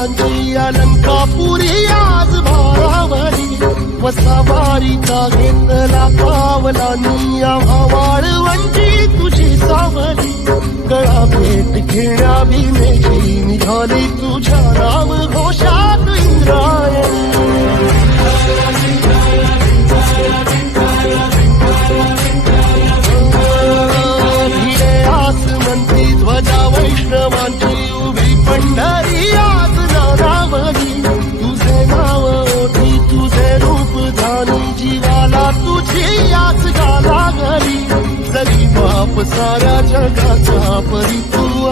वीरांची अलंकापुरी आज भारावली वसावारीचा घेतला पावलांनी आम्हा वाळवंची तुझी सावली गळा भेट घेण्या भीमेची निघाली तुझ्या नाम घोषात इंद्रायणी ध्वजा वैष्णवांची उभी पंढरी आज नारावली तुझे नाव ओठी तुझे रूप धानी जीवाला तुझी आज गाला गली जरी बाप साऱ्या जगाचा परी तू